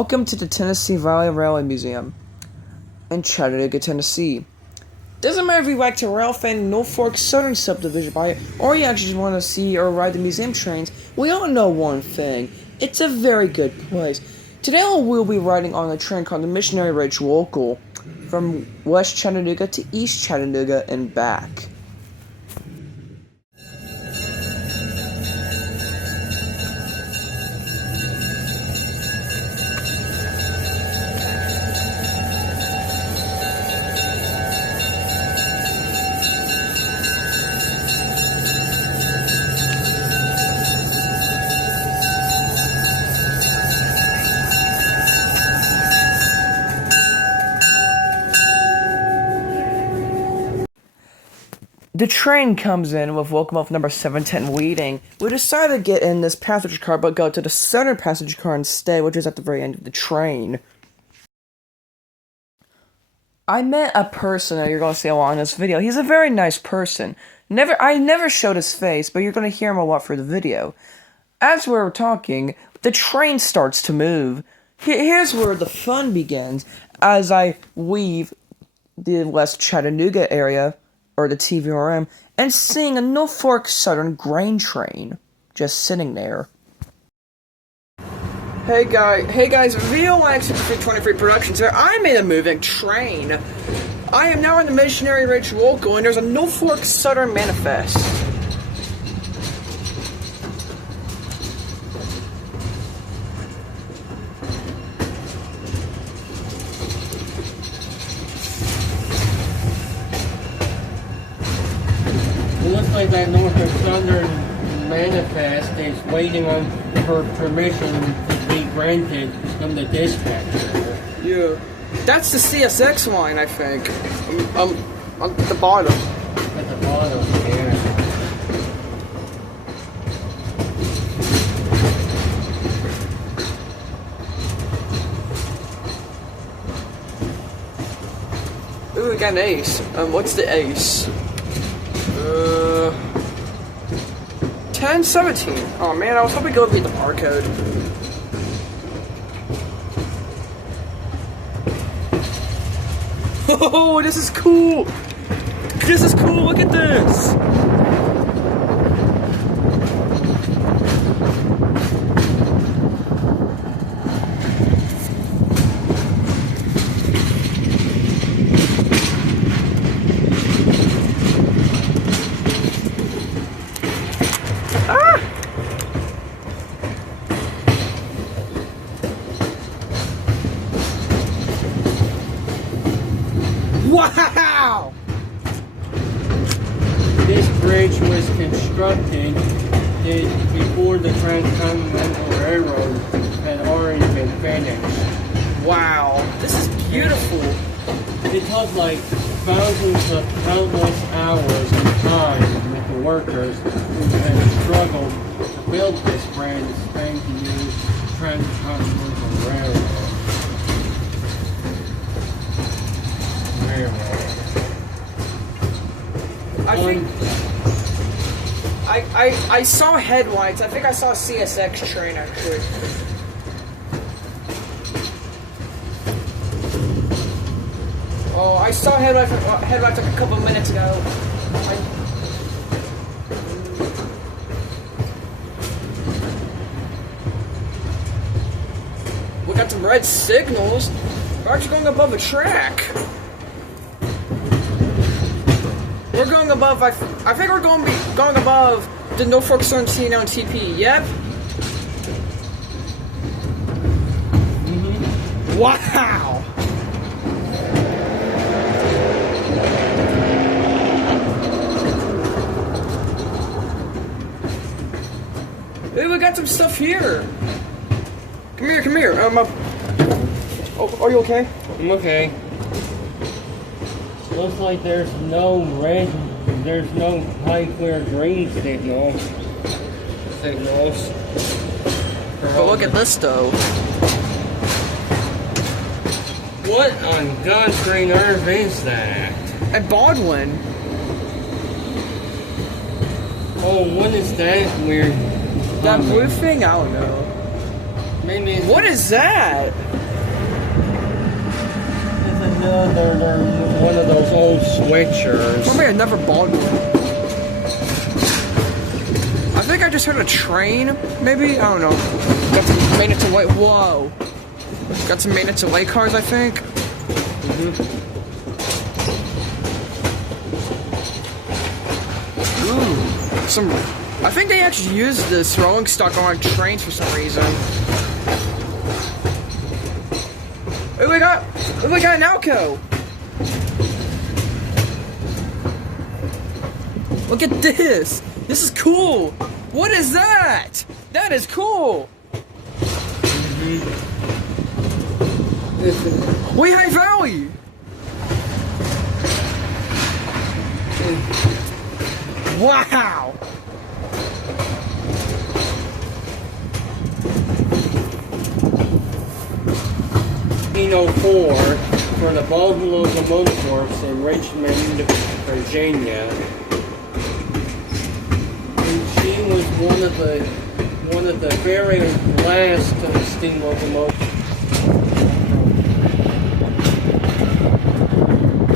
Welcome to the Tennessee Valley Railway Museum in Chattanooga, Tennessee. Doesn't matter if you like to rail fan Norfolk Southern subdivision by it, or you actually just want to see or ride the museum trains, we all know one thing. It's a very good place. Today we'll be riding on a train called the Missionary Ridge Local from West Chattanooga to East Chattanooga and back. The train comes in with locomotive number 710 waiting. We decided to get in this passenger car but go to the southern passenger car instead, which is at the very end of the train. I met a person that you're going to see a lot in this video. He's a very nice person. I never showed his face, but you're going to hear him a lot through the video. As we were talking, the train starts to move. Here's where the fun begins, as I leave the West Chattanooga area, or the TVRM, and seeing a Norfolk Southern grain train just sitting there. Hey guys, VOX6323 Productions here. I'm in a moving train. I am now in the Missionary Ridge Local, and there's a Norfolk Southern manifest. It looks like that Norfolk Southern manifest is waiting for permission to be granted from the dispatcher. Yeah. That's the CSX line, I think. On the bottom. At the bottom, yeah. Ooh, we got an ace. What's the ace? 1017. Oh man, I was hoping it would be the barcode. Oh, this is cool! This is cool, look at this! Wow! This bridge was constructed before the Transcontinental Railroad had already been finished. Wow, this is beautiful. It took like thousands of countless hours of time with the workers who had struggled to build this brand spanking new Transcontinental Railroad. I saw headlights. I think I saw a CSX train actually. Oh, I saw headlights like a couple of minutes ago. We got some red signals. We're actually going above a track. We're going above, I think we're going to be going above the Norfolk Southern C&O and TP, yep. Mm-hmm. Wow! Hey, we got some stuff here. Come here. Oh, are you okay? I'm okay. Looks like there's no high clear green signals. But look at this though. What on God's green earth is that? At Baldwin. Oh, what is that weird? That blue thing? I don't know. Maybe it's What is that? another one of those old switchers. Probably I never bought one. I think I just heard a train, maybe? I don't know. Got some maintenance away. Whoa. Got some maintenance away cars, I think. Ooh. Some. I think they actually use this rolling stock on trains for some reason. Oh, we got an Alco. Look at this. This is cool. What is that? That is cool. We high value. Wow. For the Baldwin Locomotive Works in Richmond, Virginia. And she was one of the very last steam locomotives.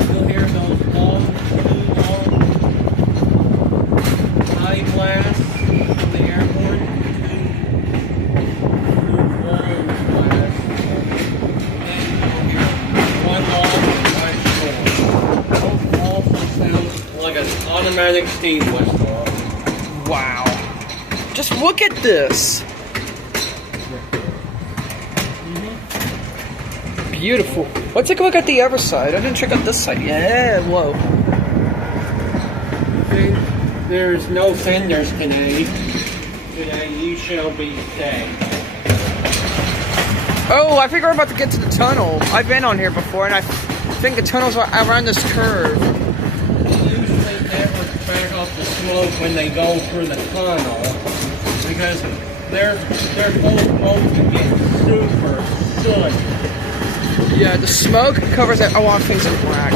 You'll hear those long high blasts from the airport. Automatic steam whistle. Wow. Just look at this. Beautiful. Let's take a look at the other side. I didn't check out this side. Yeah, whoa. There's no fenders today. Today you shall be staying. Oh, I think we're about to get to the tunnel. I've been on here before, and I think the tunnel's around this curve. Back off the smoke when they go through the tunnel because they're both to get super good. Yeah, the smoke covers a lot of things in black.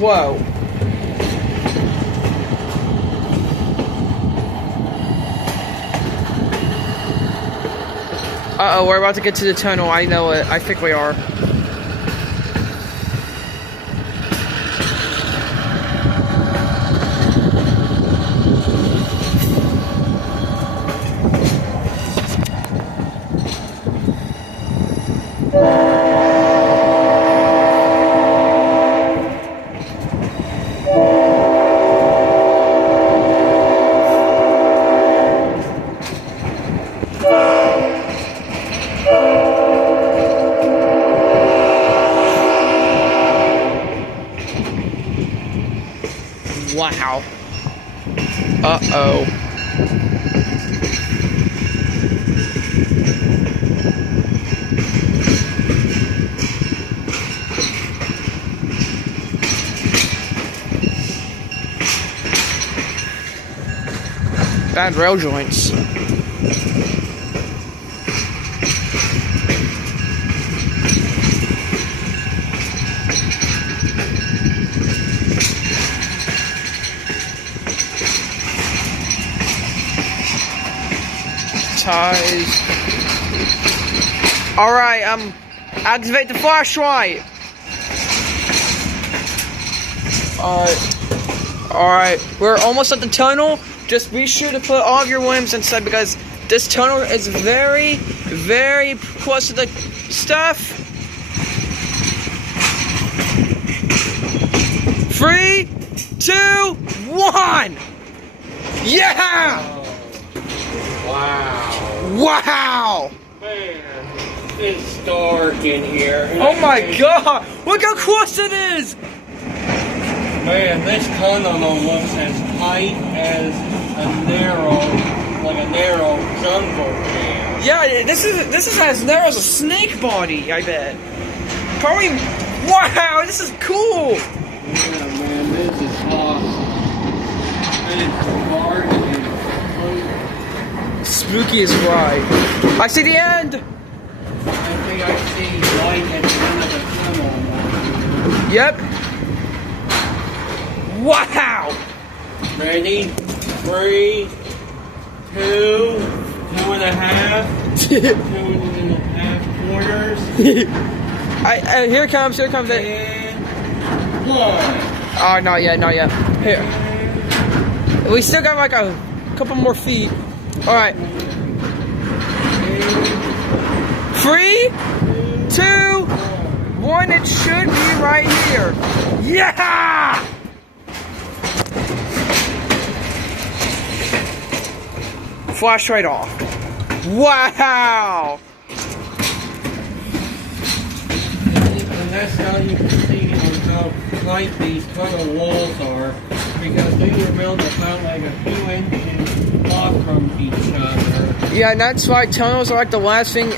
Whoa. Uh-oh, we're about to get to the tunnel. I know it. I think we are. Wow. Uh-oh. Bad rail joints. Ties. Alright, activate the flashlight. Alright, we're almost at the tunnel. Just be sure to put all of your limbs inside because this tunnel is very, very close to the stuff. 3, 2, 1. Yeah! Wow. Wow! Man, it's dark in here. Oh my god! Look how close it is! Man, this tunnel looks as tight as a narrow jungle jam. Yeah, this is as narrow as a snake body, I bet. Probably Wow, this is cool. Yeah, man, this is awesome. And it's dark and Spooky is right. I see the end. I think I see light at the end of the tunnel. Yep. Wow. Ready? 3, 2, 2.5, 2.5 quarters, Here it comes. Here it comes. and 1. Oh, not yet. Not yet. Here. We still got like a couple more feet. All right. 3, 2, 1. It should be right here. Yeah! Flash right off. Wow! And that's how you can see how light these tunnel walls are, because they were built about like a few inches off from each other. Yeah, and that's why tunnels are like the last thing.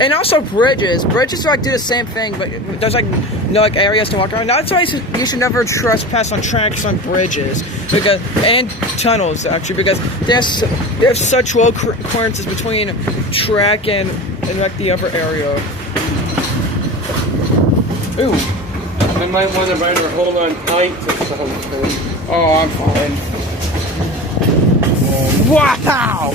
And also bridges. Bridges like do the same thing, but there's like no like areas to walk around. That's why you should never trespass on tracks on bridges and tunnels actually, because there's such low clearances between track and like the upper area. Ooh. I might want to better hold on tight to something. Oh, I'm fine. Wow!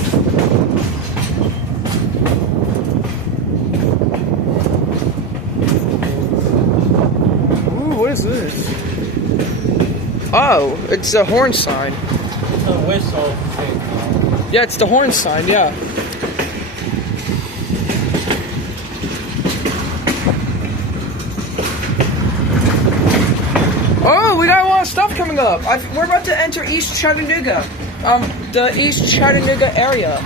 Ooh, what is this? Oh, it's a horn sign. It's a whistle thing. Yeah, it's the horn sign, yeah. Oh, we got a lot of stuff coming up. We're about to enter East Chattanooga. The East Chattanooga area.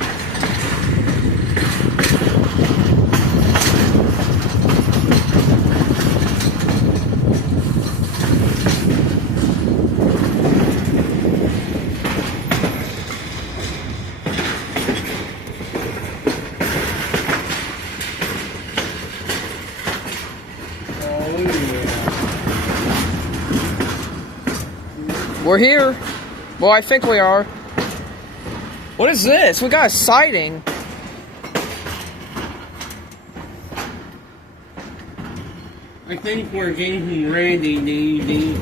We're here. Well, I think we are. What is this? We got a sighting. I think we're getting ready to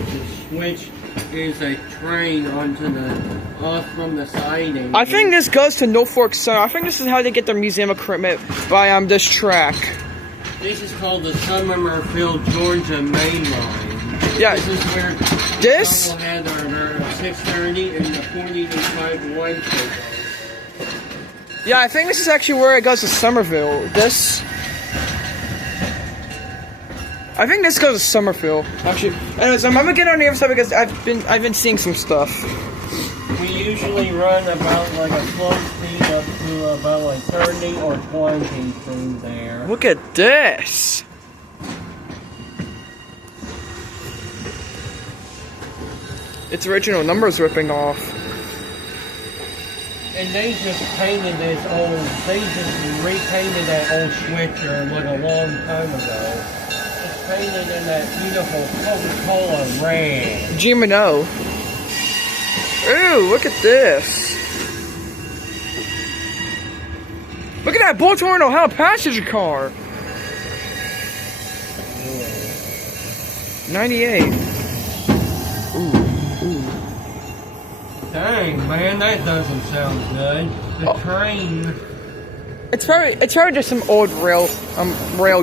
switch is a train onto off from the siding. I think this goes to Norfolk Southern. I think this is how they get their museum equipment by this track. This is called the Summerfield, Georgia Main Line. Yeah. This is where This? people had their 630 and the 40-51 tickets. Yeah, I think this is actually where it goes to Somerville. I think this goes to Somerville. Actually, anyways, I'm gonna get on the other side because I've been seeing some stuff. We usually run about like a slow speed up to about like 30 or 20 through there. Look at this. Its original numbers ripping off. And they just painted they just repainted that old switcher like a long time ago. It's painted in that beautiful Coca-Cola red. Gimino. Ooh, look at this. Look at that Baltimore, Ohio passenger car. 98. Dang, man, that doesn't sound good. The train. It's probably just some old rail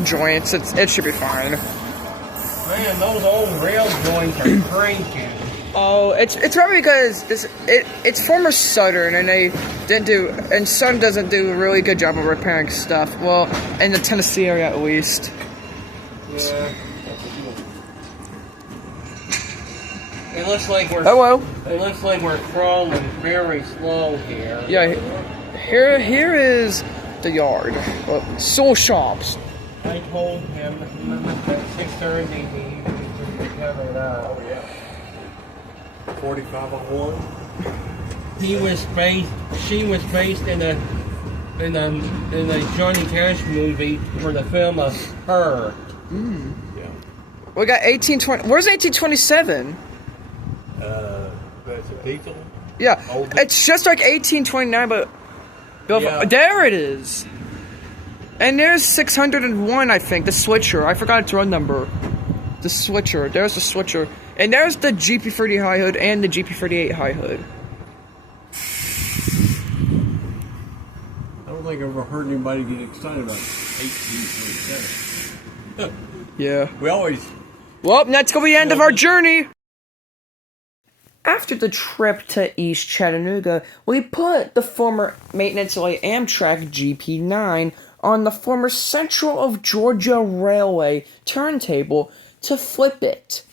joints. It should be fine. Man, those old rail joints are cranking. Oh, it's probably because it's former Southern and Southern doesn't do a really good job of repairing stuff. Well, in the Tennessee area at least. Yeah. It looks like we're crawling very slow here. Yeah, here is the yard. Soul shops. I told him that 6:30 he was covered up. Oh yeah. 4501. She was based in a Johnny Cash movie for the film of Her. Yeah. We got 1820. Where's 1827? That's a diesel. Yeah, Old. it's just like 1829, but Yeah. there it is. And there's 601, I think, the switcher. I forgot its run number. The switcher. There's the switcher. And there's the GP30 high hood and the GP38 high hood. I don't think I've ever heard anybody get excited about 1827. Yeah. We always... Well, that's gonna be the end of our journey. After the trip to East Chattanooga, we put the former Maintenance Light Amtrak GP9 on the former Central of Georgia Railway turntable to flip it.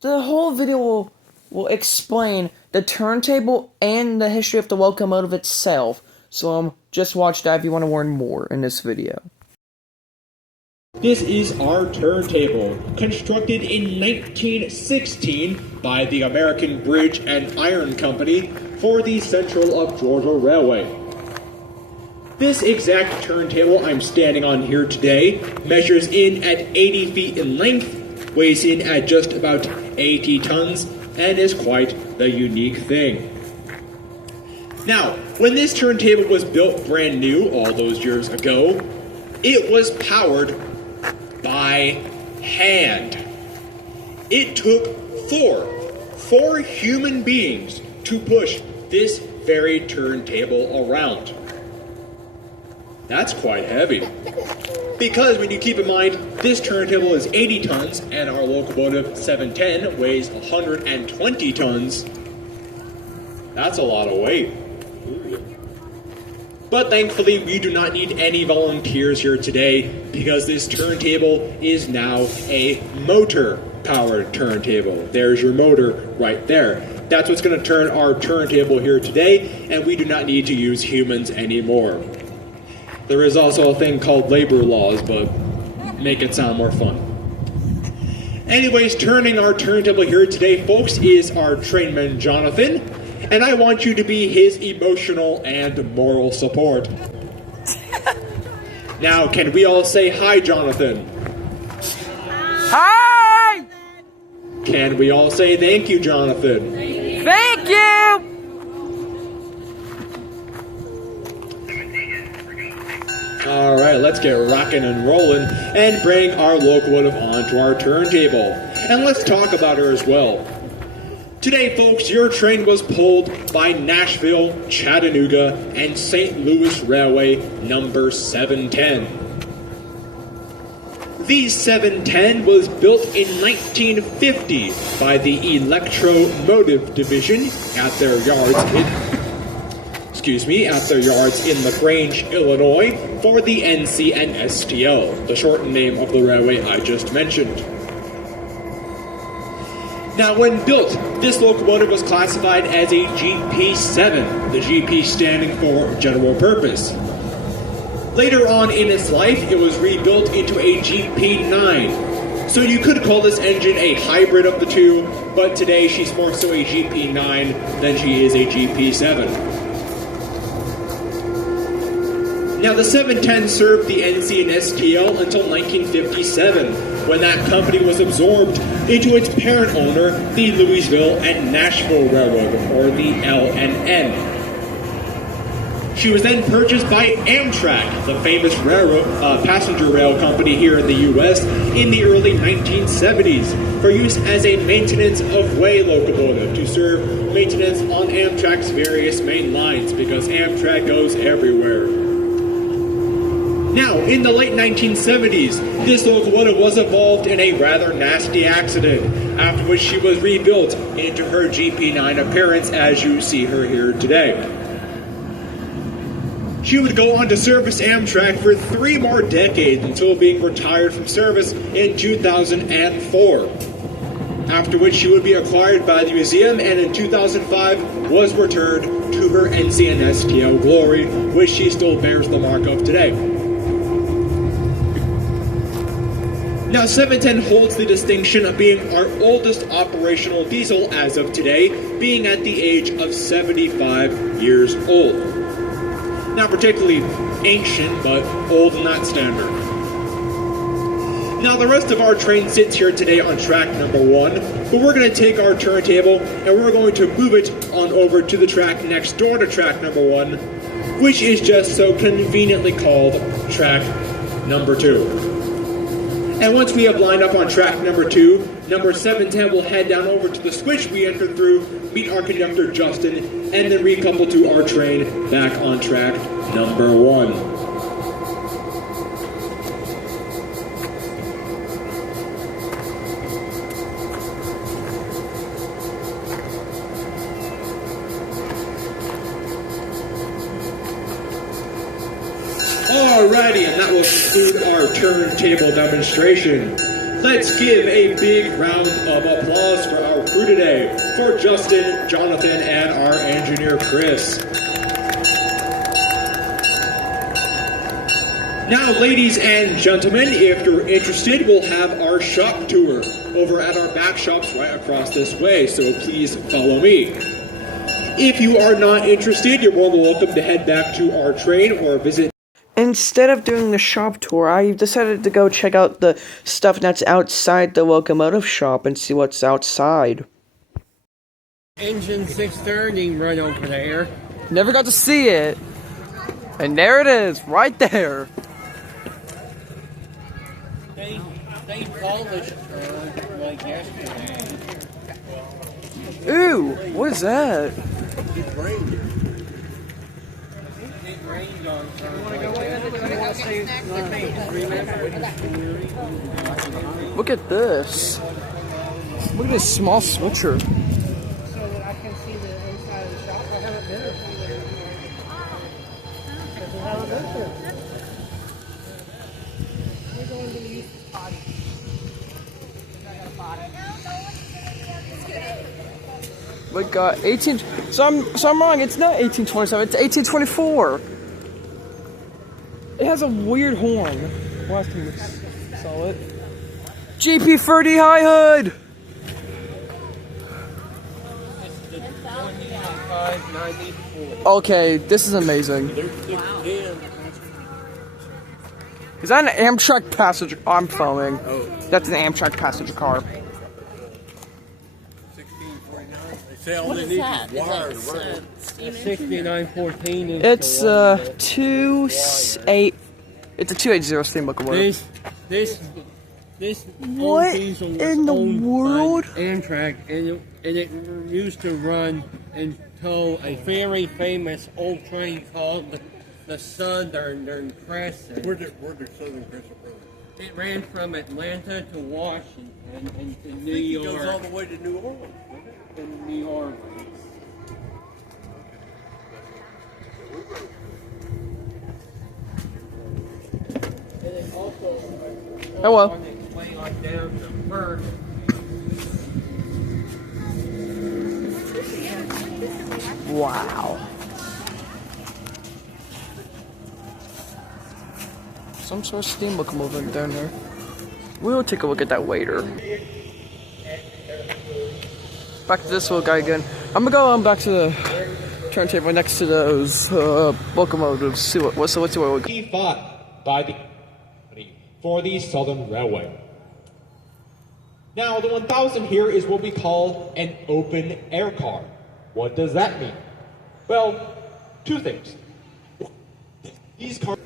The whole video will explain the turntable and the history of the locomotive itself, so just watch that if you want to learn more in this video. This is our turntable, constructed in 1916 by the American Bridge and Iron Company for the Central of Georgia Railway. This exact turntable I'm standing on here today measures in at 80 feet in length, weighs in at just about 80 tons, and is quite the unique thing. Now, when this turntable was built brand new all those years ago, it was powered by hand. It took four human beings to push this very turntable around. That's quite heavy. Because when you keep in mind, this turntable is 80 tons and our locomotive 710 weighs 120 tons, that's a lot of weight. But thankfully, we do not need any volunteers here today because this turntable is now a motor-powered turntable. There's your motor right there. That's what's going to turn our turntable here today, and we do not need to use humans anymore. There is also a thing called labor laws, but make it sound more fun. Anyways, turning our turntable here today, folks, is our trainman, Jonathan. And I want you to be his emotional and moral support. Now, can we all say hi, Jonathan? Hi! Can we all say thank you, Jonathan? Thank you! Alright, let's get rocking and rolling and bring our locomotive onto our turntable. And let's talk about her as well. Today, folks, your train was pulled by Nashville, Chattanooga, and St. Louis Railway number 710. The 710 was built in 1950 by the Electromotive Division at their yards in LaGrange, Illinois, for the NC and STL, the shortened name of the railway I just mentioned. Now, when built, this locomotive was classified as a GP7, the GP standing for General Purpose. Later on in its life, it was rebuilt into a GP9. So you could call this engine a hybrid of the two, but today she's more so a GP9 than she is a GP7. Now, the 710 served the NC and STL until 1957, when that company was absorbed into its parent owner, the Louisville and Nashville Railroad, or the L&N. She was then purchased by Amtrak, the famous passenger rail company here in the U.S., in the early 1970s, for use as a maintenance-of-way locomotive to serve maintenance on Amtrak's various main lines, because Amtrak goes everywhere. Now, in the late 1970s, this locomotive was involved in a rather nasty accident, after which she was rebuilt into her GP9 appearance as you see her here today. She would go on to service Amtrak for 3 more decades until being retired from service in 2004, after which she would be acquired by the museum and in 2005 was returned to her NC and STL glory, which she still bears the mark of today. Now, 710 holds the distinction of being our oldest operational diesel as of today, being at the age of 75 years old. Not particularly ancient, but old in that standard. Now the rest of our train sits here today on track number 1, but we're going to take our turntable and we're going to move it on over to the track next door to track number 1, which is just so conveniently called track number 2. And once we have lined up on track number 2, number 710 will head down over to the switch we entered through, meet our conductor Justin, and then recouple to our train back on track number 1. Alrighty, and that will conclude our turntable demonstration. Let's give a big round of applause for our crew today, for Justin, Jonathan, and our engineer Chris. Now, ladies and gentlemen, if you're interested, we'll have our shop tour over at our back shops right across this way, so please follow me. If you are not interested, you're more than welcome to head back to our train or visit. Instead of doing the shop tour, I decided to go check out the stuff that's outside the locomotive shop and see what's outside. Engine 630 right over there. Never got to see it. And there it is, right there. They polished her like yesterday. Ooh, what is that? It rained on her. Look at this. Look at this small switcher. So that I can see the inside of the shop. I haven't been there. I haven't been there. We're going to use this potty. We got 18. So I'm wrong. It's not 1827. It's 1824. It has a weird horn. Last time we saw it. GP30 High Hood. Okay, this is amazing. Is that an Amtrak passenger? Oh, I'm filming. That's an Amtrak passenger car. What is that? Is that 6914. It's a 2.8. It's a 280 steam locomotive. This What diesel was in the owned by world? Amtrak, and it used to run and tow a very famous old train called the Southern Crescent. Where'd the Southern Crescent run? It ran from Atlanta to Washington and to New It goes all York. the way to New Orleans. To New Orleans. And it also Hello. on its way on down to Perth. Wow. Some sort of steam locomotive down there. We'll take a look at that later. Back to this little guy again. I'm gonna go back to the turntable next to those locomotives. See let's see what we got. He fought by the for the Southern Railway. Now, the 1000 here is what we call an open air car. What does that mean? Well, two things. These cars.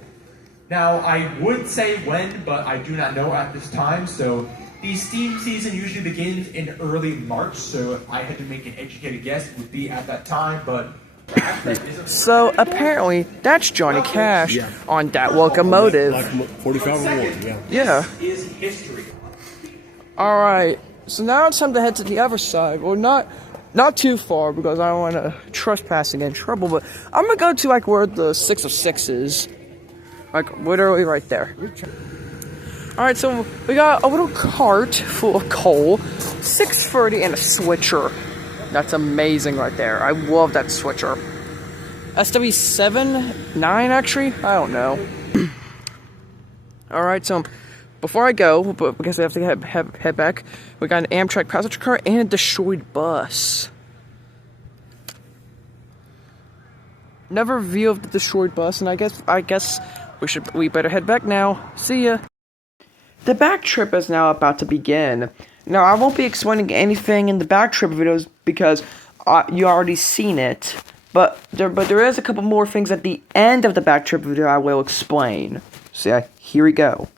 Now, I would say when, but I do not know at this time. So, the steam season usually begins in early March. So, if I had to make an educated guess, it would be at that time. But So apparently that's Johnny Cash on that locomotive. Like 4501, yeah. Yeah. is history. All right. So now it's time to head to the other side. Well, not too far because I don't want to trespass and get in trouble. But I'm gonna go to like where the 6 of 6 is, like literally right there. All right. So we got a little cart full of coal, 630, and a switcher. That's amazing right there. I love that switcher. SW7, 9 actually? I don't know. Alright, so before I go, because I have to head back, we got an Amtrak passenger car and a destroyed bus. Never view of the destroyed bus, and I guess we better head back now. See ya. The back trip is now about to begin. Now, I won't be explaining anything in the back trip videos because you already seen it. But there is a couple more things at the end of the back trip video I will explain. So yeah, here we go.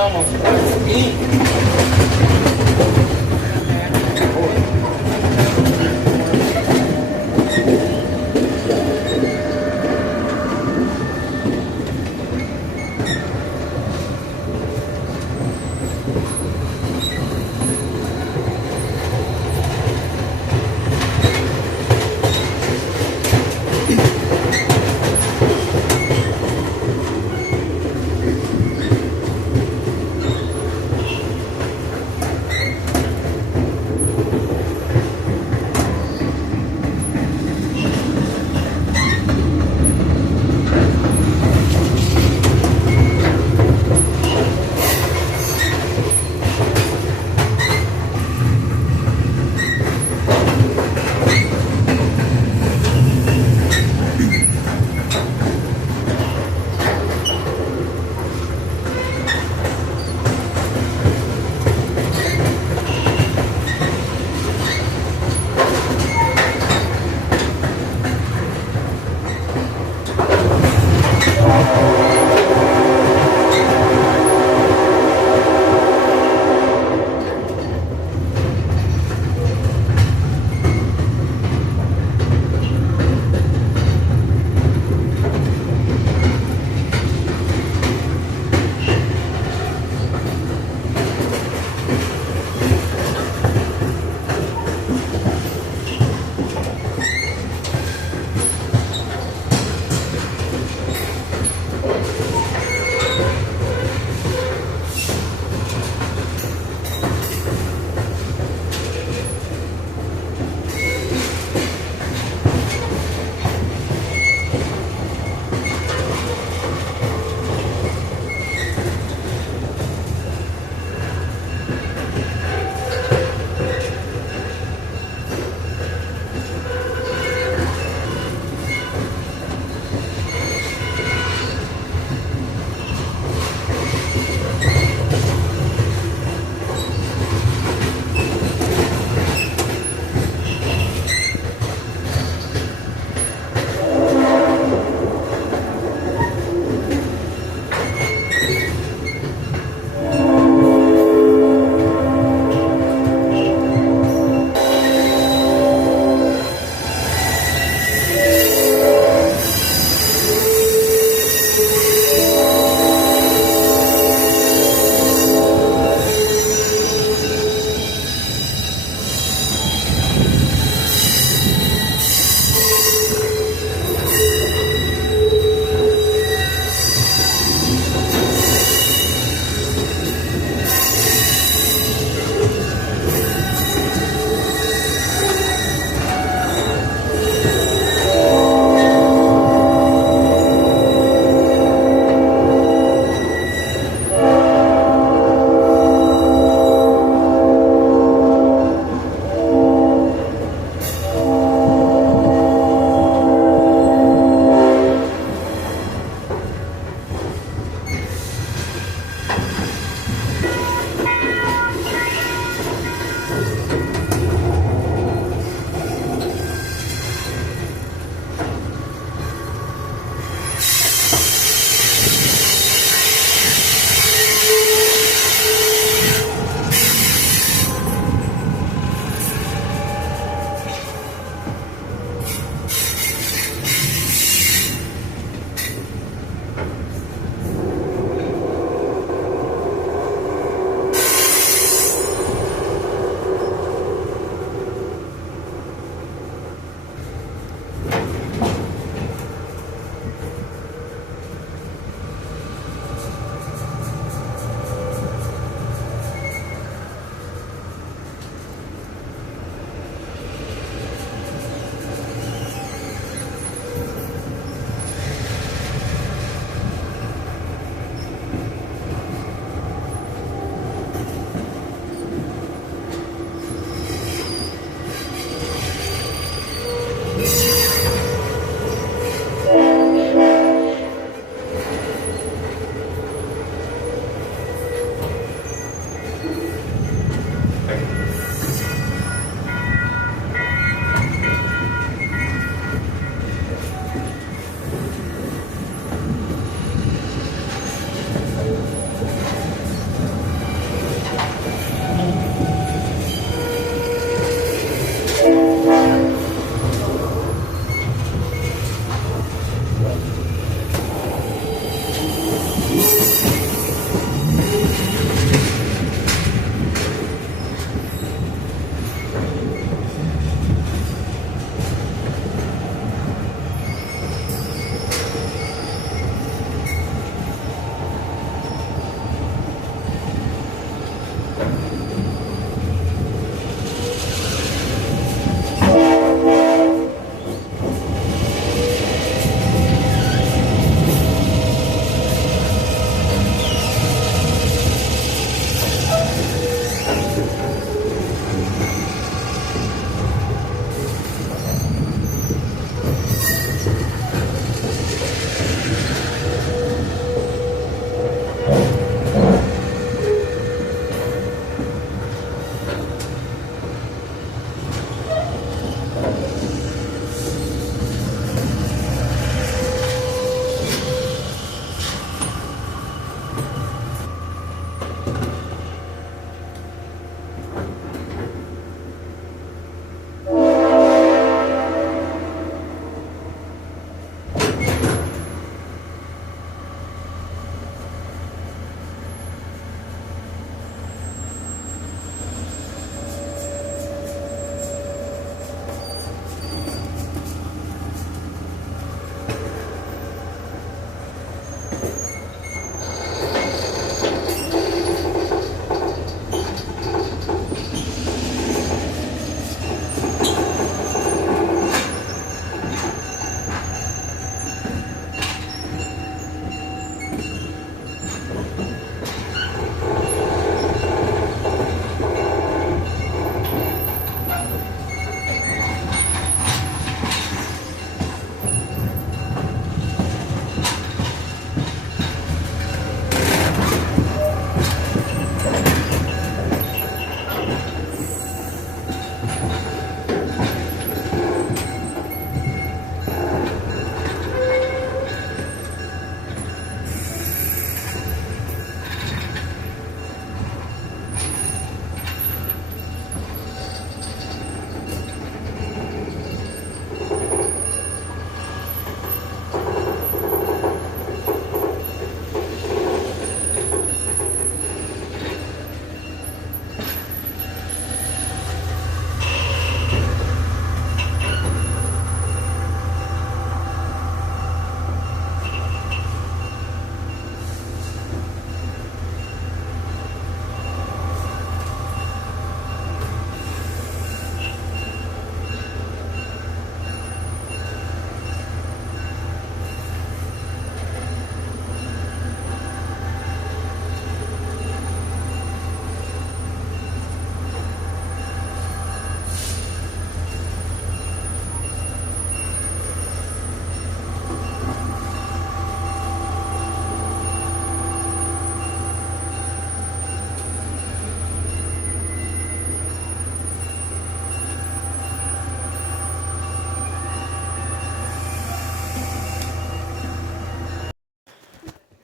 smell of fresh ink.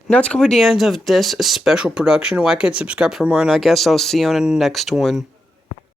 Now it's going to be the end of this special production. Like it, subscribe for more, and I guess I'll see you on the next one.